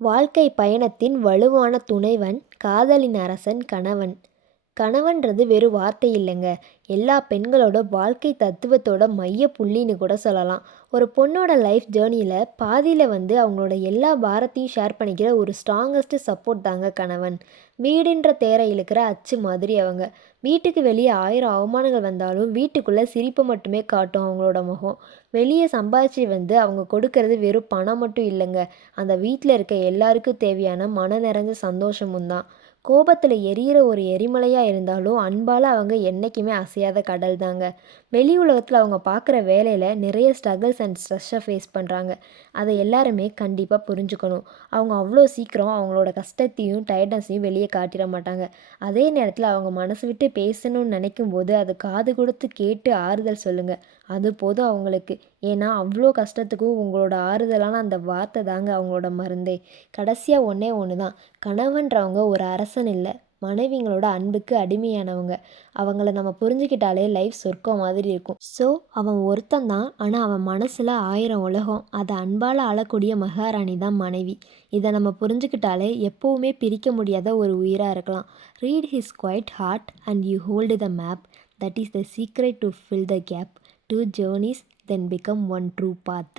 வாழ்க்கை பயணத்தின் வலுவான துணைவன் காதலின் அரசன் கணவன். கணவன்றது வெறும் வார்த்தை இல்லைங்க. எல்லா பெண்களோட வாழ்க்கை தத்துவத்தோட மைய புள்ளின்னு கூட சொல்லலாம். ஒரு பொண்ணோட லைஃப் ஜேர்னியில் பாதியில் வந்து அவங்களோட எல்லா பாரத்தையும் ஷேர் பண்ணிக்கிற ஒரு ஸ்ட்ராங்கஸ்ட் சப்போர்ட் தாங்க கணவன். வீடுன்ற தேரை இழுக்கிற அச்சு மாதிரி அவங்க. வீட்டுக்கு வெளியே ஆயிரம் அவமானங்கள் வந்தாலும் வீட்டுக்குள்ளே சிரிப்பை மட்டுமே காட்டும் அவங்களோட முகம். வெளியே சம்பாதிச்சு வந்து அவங்க கொடுக்கறது வெறும் பணம் மட்டும் இல்லைங்க. அந்த வீட்டில் இருக்க எல்லாருக்கும் தேவையான மன நிறைஞ்ச சந்தோஷமும் தான். கோபத்தில் எரியிற ஒரு எரிமலையாக இருந்தாலும் அன்பால் அவங்க என்றைக்குமே அசையாத கடல் தாங்க. வெளி உலகத்தில் அவங்க பார்க்குற வேலையில் நிறைய ஸ்ட்ரகிள்ஸ் அண்ட் ஸ்ட்ரெஸ்ஸை ஃபேஸ் பண்ணுறாங்க அதை எல்லாருமே கண்டிப்பாக புரிஞ்சுக்கணும். அவங்க அவ்வளோ சீக்கிரம் அவங்களோட கஷ்டத்தையும் டயர்ட்னஸையும் வெளியே காட்டிட மாட்டாங்க. அதே நேரத்தில் அவங்க மனசு விட்டு பேசணும்னு நினைக்கும் போது அது காது கொடுத்து கேட்டு ஆறுதல் சொல்லுங்கள் அது போதும் அவங்களுக்கு. ஏன்னா அவ்வளோ கஷ்டத்துக்கும் உங்களோட ஆறுதலான அந்த வார்த்தை தாங்க அவங்களோட மருந்தே. கடைசியாக ஒன்றே ஒன்று தான் கணவன்றவங்க ஒரு அரசன் இல்லை. மனைவிங்களோட அன்புக்கு அடிமையானவங்க. அவங்கள நம்ம புரிஞ்சுக்கிட்டாலே லைஃப் சொர்க்கம் மாதிரி இருக்கும். ஸோ அவன் ஒருத்தன் தான் ஆனால் அவன் மனசில் ஆயிரம் உலகம். அதை அன்பால் ஆளக்கூடிய மகாராணி தான் மனைவி. இதை நம்ம புரிஞ்சுக்கிட்டாலே எப்போவுமே பிரிக்க முடியாத ஒரு உயிராக இருக்கலாம். Read his quiet heart and you hold the map that is the secret to fill the gap two journeys then become one true path